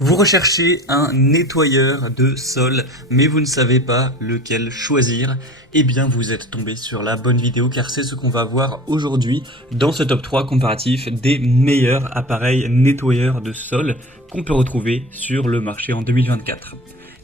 Vous recherchez un nettoyeur de sol, mais vous ne savez pas lequel choisir. Eh bien, vous êtes tombé sur la bonne vidéo car c'est ce qu'on va voir aujourd'hui dans ce top 3 comparatif des meilleurs appareils nettoyeurs de sol qu'on peut retrouver sur le marché en 2024.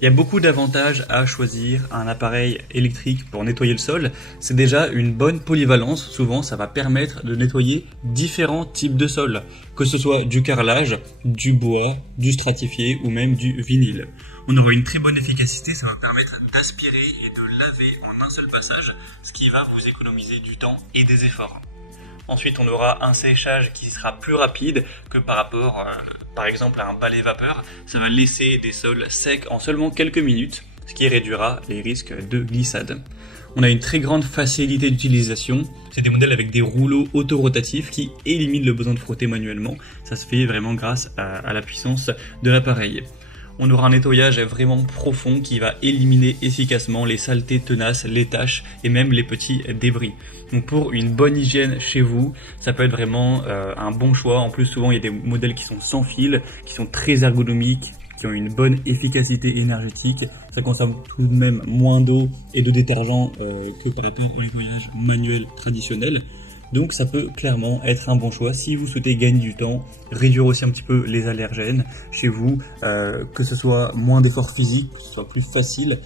Il y a beaucoup d'avantages à choisir un appareil électrique pour nettoyer le sol. C'est déjà une bonne polyvalence. Souvent, ça va permettre de nettoyer différents types de sols, que ce soit du carrelage, du bois, du stratifié ou même du vinyle. On aura une très bonne efficacité, ça va permettre d'aspirer et de laver en un seul passage, ce qui va vous économiser du temps et des efforts. Ensuite, on aura un séchage qui sera plus rapide que par rapport, par exemple, à un balai vapeur. Ça va laisser des sols secs en seulement quelques minutes, ce qui réduira les risques de glissade. On a une très grande facilité d'utilisation. C'est des modèles avec des rouleaux autorotatifs qui éliminent le besoin de frotter manuellement. Ça se fait vraiment grâce à la puissance de l'appareil. On aura un nettoyage vraiment profond qui va éliminer efficacement les saletés tenaces, les taches et même les petits débris. Donc pour une bonne hygiène chez vous, ça peut être vraiment un bon choix. En plus, souvent il y a des modèles qui sont sans fil, qui sont très ergonomiques, qui ont une bonne efficacité énergétique. Ça consomme tout de même moins d'eau et de détergent que par rapport au nettoyage manuel traditionnel. Donc ça peut clairement être un bon choix si vous souhaitez gagner du temps, réduire aussi un petit peu les allergènes chez vous, que ce soit moins d'efforts physiques, que ce soit plus facile.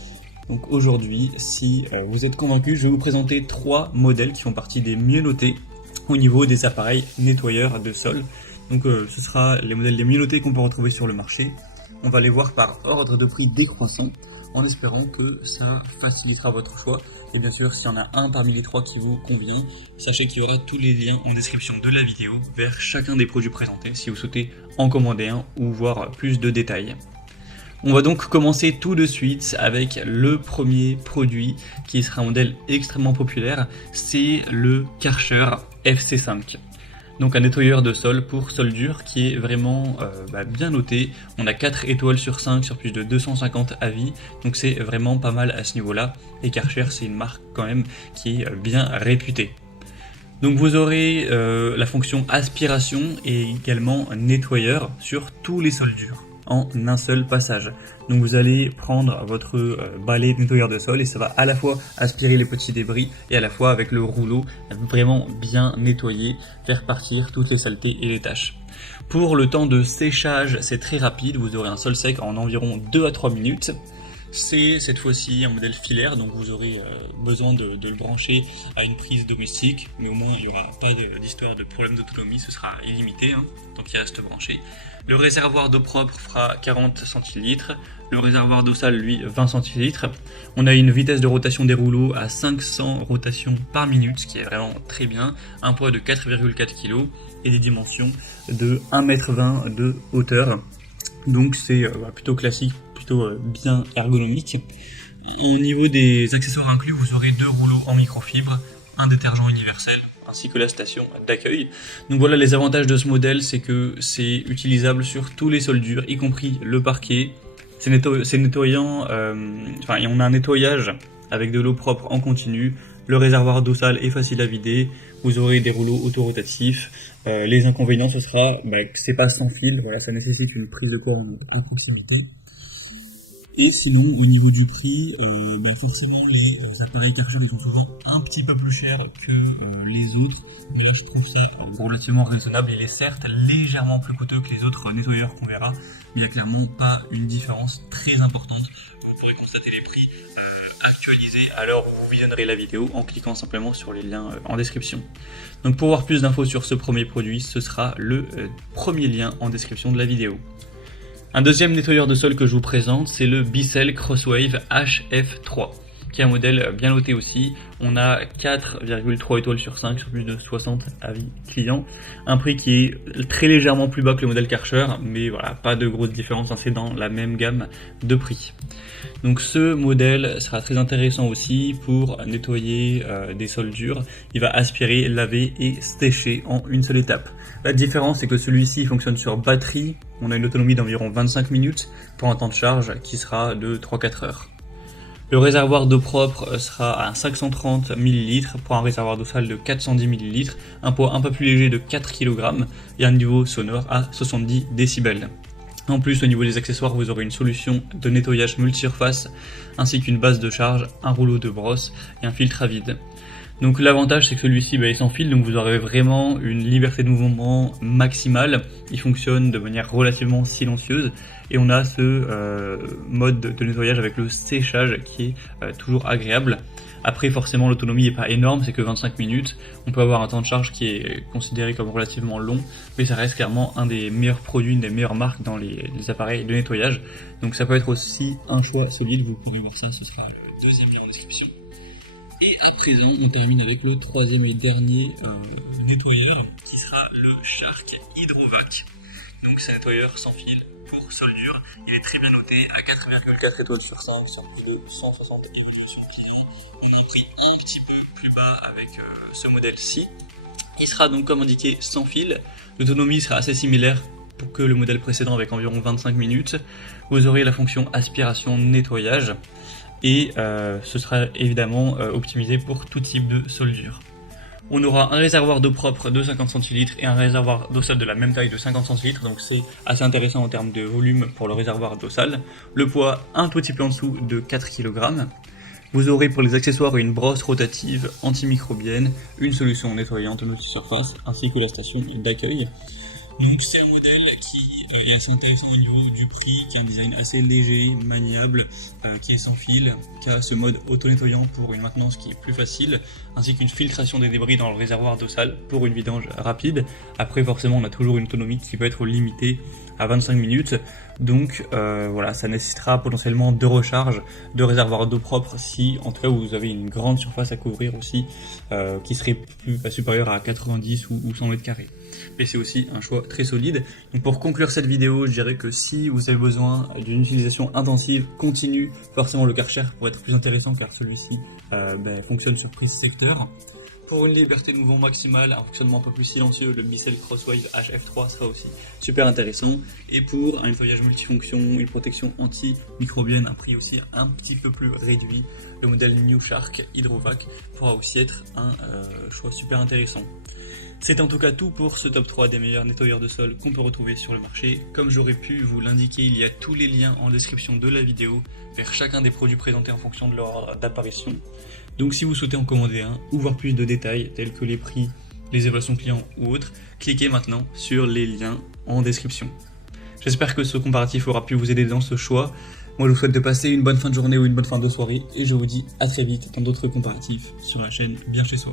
Donc aujourd'hui, si vous êtes convaincu, je vais vous présenter 3 modèles qui font partie des mieux notés au niveau des appareils nettoyeurs de sol. Donc ce sera les modèles les mieux notés qu'on peut retrouver sur le marché. On va les voir par ordre de prix décroissant, en espérant que ça facilitera votre choix. Et bien sûr, s'il y en a un parmi les 3 qui vous convient, sachez qu'il y aura tous les liens en description de la vidéo vers chacun des produits présentés si vous souhaitez en commander un ou voir plus de détails. On va donc commencer tout de suite avec le premier produit qui sera un modèle extrêmement populaire, c'est le Karcher FC5. Donc un nettoyeur de sol pour sol dur qui est vraiment bien noté. On a 4 étoiles sur 5 sur plus de 250 avis, donc c'est vraiment pas mal à ce niveau-là. Et Karcher, c'est une marque quand même qui est bien réputée. Donc vous aurez la fonction aspiration et également nettoyeur sur tous les sols durs en un seul passage. Donc vous allez prendre votre balai nettoyeur de sol et ça va à la fois aspirer les petits débris et à la fois avec le rouleau vraiment bien nettoyer, faire partir toutes les saletés et les taches. Pour le temps de séchage, c'est très rapide, vous aurez un sol sec en environ 2 à 3 minutes. C'est cette fois-ci un modèle filaire, donc vous aurez besoin de le brancher à une prise domestique, mais au moins il n'y aura pas d'histoire de problème d'autonomie, ce sera illimité, donc il reste branché. Le réservoir d'eau propre fera 40 centilitres, le réservoir d'eau sale lui 20 centilitres. On a une vitesse de rotation des rouleaux à 500 rotations par minute, ce qui est vraiment très bien, un poids de 4,4 kg et des dimensions de 1,20 m de hauteur. Donc c'est plutôt classique, plutôt bien ergonomique. Au niveau des accessoires inclus, vous aurez 2 rouleaux en microfibre, un détergent universel, ainsi que la station d'accueil. Donc voilà, les avantages de ce modèle, c'est que c'est utilisable sur tous les sols durs, y compris le parquet. C'est nettoyant, et on a un nettoyage avec de l'eau propre en continu. Le réservoir d'eau sale est facile à vider. Vous aurez des rouleaux autorotatifs. Les inconvénients, ce sera que c'est pas sans fil. Voilà, ça nécessite une prise de courant à proximité. Et sinon, au niveau du prix, forcément les appareils Karcher sont souvent un petit peu plus chers que les autres. Mais là, je trouve ça relativement raisonnable. Il est certes légèrement plus coûteux que les autres nettoyeurs qu'on verra, mais il n'y a clairement pas une différence très importante. Vous pourrez constater les prix actualisés à l'heure où vous visionnerez la vidéo en cliquant simplement sur les liens en description. Donc pour voir plus d'infos sur ce premier produit, ce sera le premier lien en description de la vidéo. Un deuxième nettoyeur de sol que je vous présente, c'est le Bissell Crosswave HF3, qui est un modèle bien noté aussi. On a 4,3 étoiles sur 5 sur plus de 60 avis clients. Un prix qui est très légèrement plus bas que le modèle Karcher, mais voilà, pas de grosse différence, c'est dans la même gamme de prix. Donc ce modèle sera très intéressant aussi pour nettoyer des sols durs. Il va aspirer, laver et sécher en une seule étape. La différence, c'est que celui-ci fonctionne sur batterie. On a une autonomie d'environ 25 minutes pour un temps de charge qui sera de 3-4 heures. Le réservoir d'eau propre sera à 530 ml pour un réservoir d'eau sale de 410 ml, un poids un peu plus léger de 4 kg et un niveau sonore à 70 décibels. En plus, au niveau des accessoires, vous aurez une solution de nettoyage multi-surface, ainsi qu'une base de charge, un rouleau de brosse et un filtre à vide. Donc l'avantage, c'est que celui-ci est sans fil, donc vous aurez vraiment une liberté de mouvement maximale. Il fonctionne de manière relativement silencieuse et on a ce mode de nettoyage avec le séchage qui est toujours agréable. Après, forcément, l'autonomie n'est pas énorme, c'est que 25 minutes. On peut avoir un temps de charge qui est considéré comme relativement long, mais ça reste clairement un des meilleurs produits, une des meilleures marques dans les appareils de nettoyage. Donc ça peut être aussi un choix solide, vous pourrez voir ça, ce sera le deuxième lien en description. Et à présent, on termine avec le troisième et dernier nettoyeur, qui sera le Shark Hydrovac. Donc c'est un nettoyeur sans fil pour soldure. Il est très bien noté à 4,4 étoiles sur 5 sur plus de 160 évaluations clients. On a un prix un petit peu plus bas avec ce modèle-ci. Il sera donc comme indiqué sans fil. L'autonomie sera assez similaire pour que le modèle précédent avec environ 25 minutes. Vous aurez la fonction aspiration nettoyage et ce sera évidemment optimisé pour tout type de soldure. On aura un réservoir d'eau propre de 50 centilitres et un réservoir d'eau sale de la même taille de 50 centilitres, donc c'est assez intéressant en termes de volume pour le réservoir d'eau sale. Le poids un petit peu en dessous de 4 kg. Vous aurez pour les accessoires une brosse rotative antimicrobienne, une solution nettoyante multi-surface ainsi que la station d'accueil. Donc c'est un modèle qui est assez intéressant au niveau du prix, qui a un design assez léger, maniable, qui est sans fil, qui a ce mode auto-nettoyant pour une maintenance qui est plus facile, ainsi qu'une filtration des débris dans le réservoir d'eau sale pour une vidange rapide. Après forcément on a toujours une autonomie qui peut être limitée à 25 minutes, donc voilà, ça nécessitera potentiellement 2 recharges de réservoir d'eau propre si en tout cas vous avez une grande surface à couvrir aussi, qui serait supérieure à 90 ou 100 mètres carrés. Mais c'est aussi un choix très solide. Donc pour conclure cette vidéo, je dirais que si vous avez besoin d'une utilisation intensive, continue, forcément le Karcher pour être plus intéressant car celui-ci fonctionne sur prise secteur. Pour une liberté de mouvement maximale, un fonctionnement un peu plus silencieux, le Bissell Crosswave HF3 sera aussi super intéressant. Et pour un nettoyage multifonction, une protection antimicrobienne, un prix aussi un petit peu plus réduit, le modèle New Shark Hydrovac pourra aussi être un choix super intéressant. C'est en tout cas tout pour ce top 3 des meilleurs nettoyeurs de sol qu'on peut retrouver sur le marché. Comme j'aurais pu vous l'indiquer, il y a tous les liens en description de la vidéo vers chacun des produits présentés en fonction de leur ordre d'apparition. Donc si vous souhaitez en commander un ou voir plus de détails tels que les prix, les évaluations clients ou autres, cliquez maintenant sur les liens en description. J'espère que ce comparatif aura pu vous aider dans ce choix. Moi je vous souhaite de passer une bonne fin de journée ou une bonne fin de soirée et je vous dis à très vite dans d'autres comparatifs sur la chaîne Bien Chez Soi.